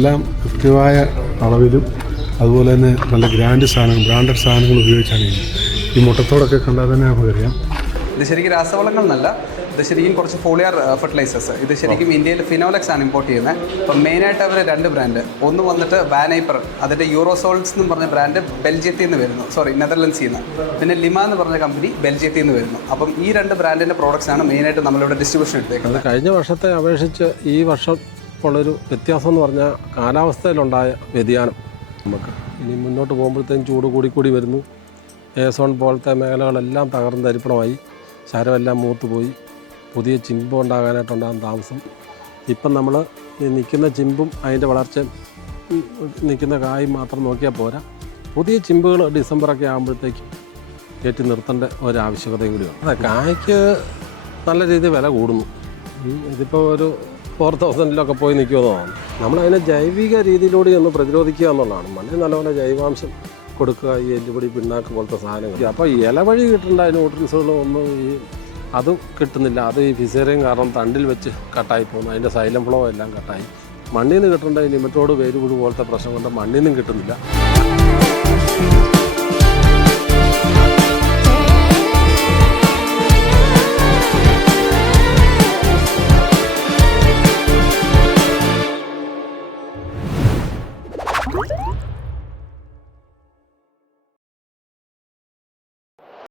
എല്ലാം കൃത്യമായ അളവിലും അതുപോലെ തന്നെ നല്ല ബ്രാൻഡഡ് സാധനങ്ങൾ ഉപയോഗിച്ചാണ് ഈ മുട്ടത്തോടൊക്കെ കണ്ടാൽ തന്നെ നമുക്കറിയാം. ഇത് ശരിക്കും രാസവളങ്ങൾ എന്നല്ല, ഇത് ശരിക്കും കുറച്ച് ഫോളിയർ ഫെർട്ടിലൈസേഴ്സ്. ഇത് ശരിക്കും ഇന്ത്യയിൽ ഫിനോലെക്സ് ആണ് ഇമ്പോർട്ട് ചെയ്യുന്നത്. അപ്പം മെയിനായിട്ട് അവർ 2 ബ്രാൻഡ്, ഒന്ന് വന്നിട്ട് വാനൈപ്പർ, അതിൻ്റെ യൂറോസോൾസ് എന്ന് പറഞ്ഞ ബ്രാൻഡ് ബെൽജിയത്തിൽ നിന്ന് വരുന്നു, നെതർലൻഡ്സിൽ നിന്ന്. പിന്നെ ലിമ എന്ന് പറഞ്ഞ കമ്പനി ബെൽജിയത്തിൽ നിന്ന് വരുന്നു. അപ്പം ഈ 2 ബ്രാൻഡിൻ്റെ പ്രോഡക്റ്റ്സ് ആണ് മെയിനായിട്ട് നമ്മളിവിടെ ഡിസ്ട്രിബ്യൂഷൻ എടുത്തേക്കുന്നത്. കഴിഞ്ഞ വർഷത്തെ അപേക്ഷിച്ച് ഈ വർഷം ഉള്ളൊരു വ്യത്യാസം എന്ന് പറഞ്ഞാൽ കാലാവസ്ഥയിലുണ്ടായ വ്യതിയാനം. നമുക്ക് ഇനി മുന്നോട്ട് പോകുമ്പോഴത്തേക്കും ചൂട് കൂടിക്കൂടി വരുന്നു. ഏസോൺ പോലത്തെ മേഖലകളെല്ലാം തകർന്ന് തരിപ്പണമായി, ശരമെല്ലാം മൂത്തുപോയി, പുതിയ ചിമ്പ് ഉണ്ടാകാനായിട്ടുണ്ടാകും താമസം. ഇപ്പം നമ്മൾ ഈ നിൽക്കുന്ന ചിമ്പും അതിൻ്റെ വളർച്ചയും നിൽക്കുന്ന കായും മാത്രം നോക്കിയാൽ പോരാ, പുതിയ ചിമ്പുകൾ ഡിസംബറൊക്കെ ആകുമ്പോഴത്തേക്ക് കയറ്റി നിർത്തേണ്ട ഒരാവശ്യകതയും കൂടിയാണ്. അതെ, കായ്ക്ക് നല്ല രീതിയിൽ വില കൂടുന്നു. ഇതിപ്പോൾ ഒരു 4000 പോയി നിൽക്കുമെന്നാണ്. നമ്മളതിനെ ജൈവിക രീതിയിലൂടെ ഒന്ന് പ്രതിരോധിക്കുക എന്നുള്ളതാണ്. മണ്ണിൽ നല്ലപോലെ ജൈവാംശം കൊടുക്കുക, ഈ എല്ലുപൊടി പിണ്ണാക്ക് പോലത്തെ സാധനങ്ങൾ. അപ്പോൾ ഇല വഴി കിട്ടേണ്ട ന്യൂട്രിയൻസുകളൊന്നും അതും കിട്ടുന്നില്ല. അത് ഈ ഫിസേറിയം കാരണം തണ്ടിൽ വെച്ച് കട്ടായി പോകുന്നു, അതിൻ്റെ സൈലം ഫ്ലോ എല്ലാം കട്ടായി. മണ്ണിൽ നിന്ന് കിട്ടേണ്ട ഈ നിമറ്റോഡ് വേരുപുഴു പോലത്തെ പ്രശ്നം കൊണ്ട് മണ്ണിൽ നിന്നും കിട്ടുന്നില്ല.